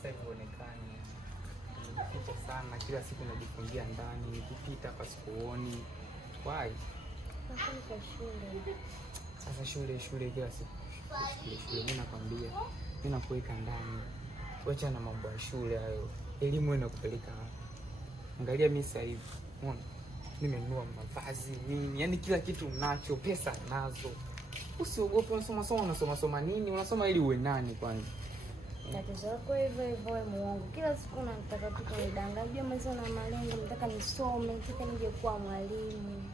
sasa hivi uonekane. Nimeficha sana, kila siku najifungia ndani, nikipita hapa sikuoni. Why? Sasa shule kila siku. Shule mimi nakwambia, mimi nakuweka ndani. Wacha na mambo ya shule hayo. Elimu inakupeleka wapi? Angalia mimi sasa hivi. Unaona? Nimenunua mavazi nini, yani kila kitu unacho, pesa nazo. Usiogope, unasoma nini? Unasoma ili uwe nani kwanza? Tatizo lako hivyo wewe muongo. Kila siku unataka tu kunidanganya. Unajua mwanzo na malengo, nataka nisome, nataka nije kuwa mwalimu.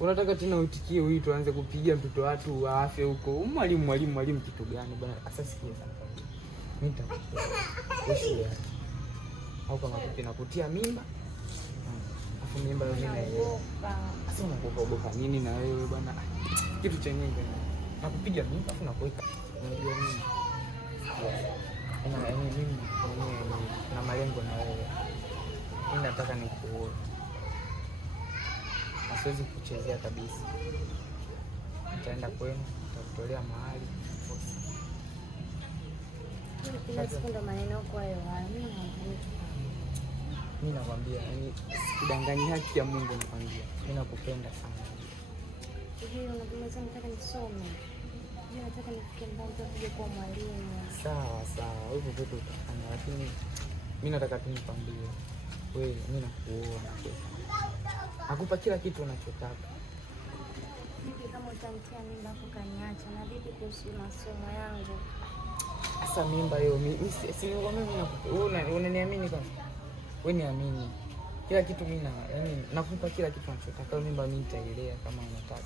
Unataka tena uitikie wito anze kupigia mtoto watu wa afya huko. Mwalimu kitu gani bwana? Sasa sikia sana. Mimi nitakushia. Au kama kitu nakutia mimba? Afu mimba yeye naelewa. Sasa unaogopa nini na wewe bwana? Kitu chenyewe nakupiga mimba afu nakuweka. Unajua nini? Mimi na malengo na wewe. Mimi nataka nikuoe. Siwezi kuchezea kabisa. Nitaenda kwenu, nitakutolea mahali. Kila siku ndo maneno kwa hiyo. Mimi nakwambia, yani sidanganyi, haki ya Mungu nakwambia. Mimi nakupenda sana. Hiyo unapenda sana, nataka nisome. Hiyo nataka nifike mbali nije kuwa mwalimu. Sawa, hivyo vitu utafanya, lakini mimi nataka tu nikwambie. Wewe mimi nakuoa na pesa. Nakupa kila kitu unachotaka. Vipi kama utamtia mimba hapo kaniacha, na vipi kuhusu masomo yangu? Sasa mimba hiyo mimi si nakupa. Wewe unaniamini kwanza? Wewe niamini. Kila kitu mimi yani nakupa kila kitu unachotaka. Mimba mimi nitailea kama unataka.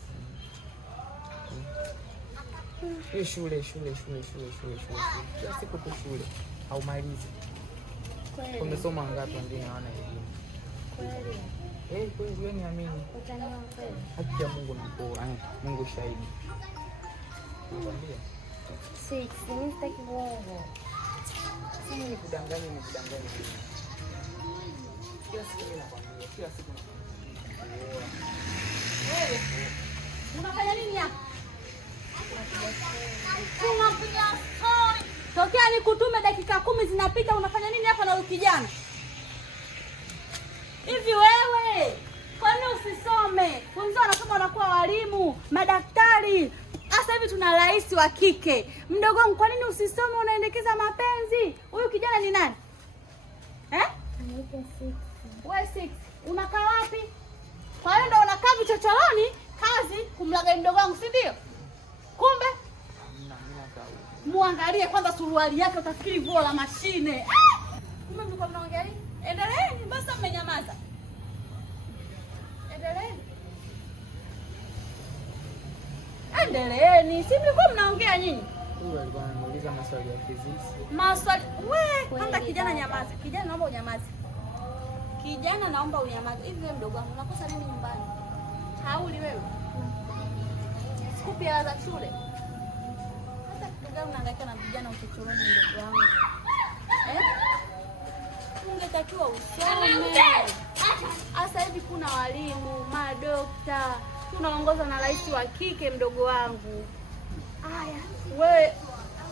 Hiyo shule. Kila siku kwa shule. Haumalizi. Kweli. Umesoma ngapi ndio hawana elimu? Kweli. Kweli wewe niamini. Utaniona kweli. Haki ya Mungu nakuoa. Mungu shahidi. Nakwambia. Mimi sitaki uongo. Sisi nikudanganye. Kila siku nakwambia, kila siku nakwambia. Wewe unafanya nini hapa? Tunapiga story. Tokea nikutume dakika 10 zinapita, unafanya nini hapa na huyu kijana? Hivi wewe, kwa nini usisome? Wenzao wanasoma wanakuwa walimu, madaktari. Sasa hivi tuna rais wa kike. Mdogo wangu, kwa nini usisome unaendekeza mapenzi? Huyu kijana ni nani? Wewe 6. Unakaa wapi? Kwa hiyo ndio unakaa vichochoroni, kazi kumlaga mdogo wangu, si ndio? Kumbe muangalie kwanza suruali yake, utafikiri vuo la mashine. Kumbe mko mnaongea nini? Endeleeni basi, mmenyamaza. Endeleeni. Si mlikuwa mnaongea nyinyi? Huyu alikuwa anauliza maswali ya physics. Maswali. Wewe, kwanza kijana nyamaza. Kijana naomba unyamaze. Hivi wewe mdogo wangu unakosa nini nyumbani? Hauli wewe. Sikupi hela za shule. Sasa kidogo unahangaika na vijana uchochoroni mdogo wangu. Ungetakiwa usome. Sasa hivi kuna walimu, madokta, tunaongozwa na rais wa kike mdogo wangu. Haya, wewe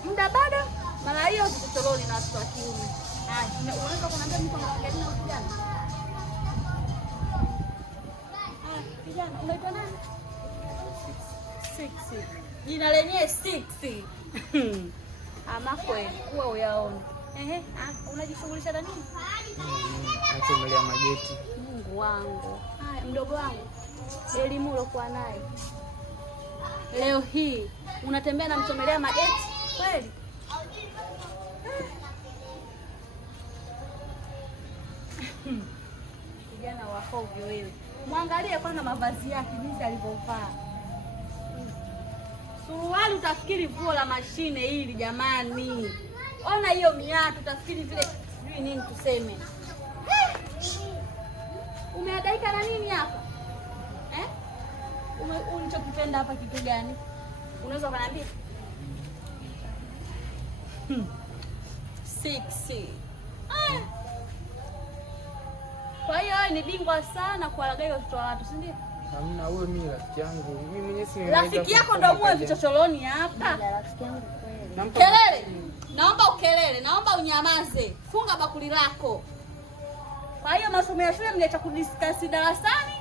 muda bado mara hiyo uchochoroni na watu wa kiume. Haya, unaweza kuniambia mtu anaongea nini kijana? Kijana, unaitwa nani? 6. Jina lenyewe 6. Ama kweli kuwa uyaone. Unajishughulisha na nini? Nachomelea mageti. Mungu wangu. Haya, mdogo wangu. Elimu ulokuwa nayo. Leo hii unatembea na mchomelea mageti? Kweli? Kijana wa hovyo wewe. Mwangalie kwanza mavazi yake jinsi alivyovaa. Suruali utafikiri vuo la mashine hili jamani. Ona hiyo miatu utafikiri vile sijui nini tuseme. Umehangaika na nini hapa? Unachokipenda hapa kitu gani? Unaweza kuniambia? 6. Kwa hiyo ni bingwa sana kuwalagai watoto wa watu, si ndio? Hamna, wewe mimi rafiki yangu. Mimi mwenyewe si rafiki yako ndio muwe vichochoroni hapa. Rafiki yangu kweli. Kelele. Naomba ukelele. Naomba unyamaze. Funga bakuli lako. Kwa hiyo masomo ya shule mliacha kudiscuss darasani?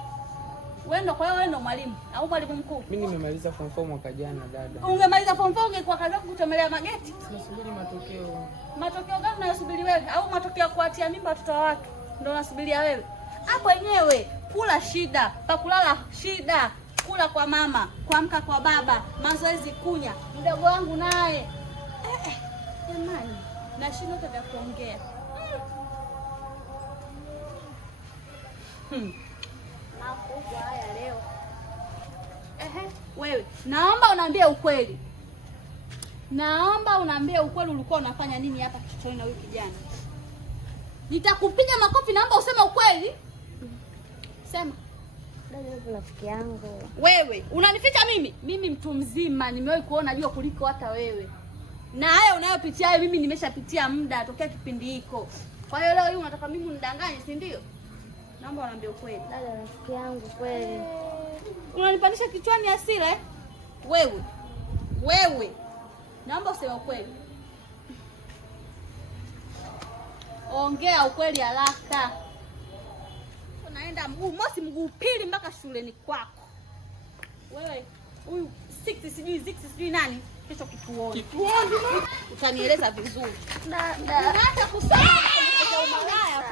Wewe ndo mwalimu au mwalimu mkuu? Mimi nimemaliza form 4 mwaka jana dada. Ungemaliza form 4 ungekuwa kazi yako kutomelea mageti. Tunasubiri matokeo. Matokeo gani unayosubiri wewe? Au matokeo ya kuatia mimba watoto wa watu ndio unasubiria wewe? Hapo wenyewe kula shida, pakulala shida, kula kwa mama, kuamka kwa baba, mazoezi kunya. Mdogo wangu naye jamani, na shida yote vya kuongea. Makubwa haya leo. Wewe, naomba unaambie ukweli. Naomba unaambie ukweli, ulikuwa unafanya nini hapa kichochoni na huyu kijana? Nitakupiga makofi, naomba useme ukweli. Sema. Dada, rafiki yangu. Wewe, unanificha mimi? Mimi mtu mzima, nimewahi kuona jua kuliko hata wewe. Na haya unayopitia wewe mimi nimeshapitia muda tokea kipindi hiko. Kwa hiyo leo hii unataka mimi nidanganye, si ndio? Naomba unaambie ukweli. Dada, rafiki yangu kweli. Unanipandisha kichwani hasira eh? Wewe. Naomba useme ukweli. Ongea ukweli haraka. Unaenda mguu mosi mguu pili mpaka shuleni kwako. Wewe, huyu 6 sijui nani? Kesho kituoni. Utanieleza vizuri. Dada. Hata kusema umalaya.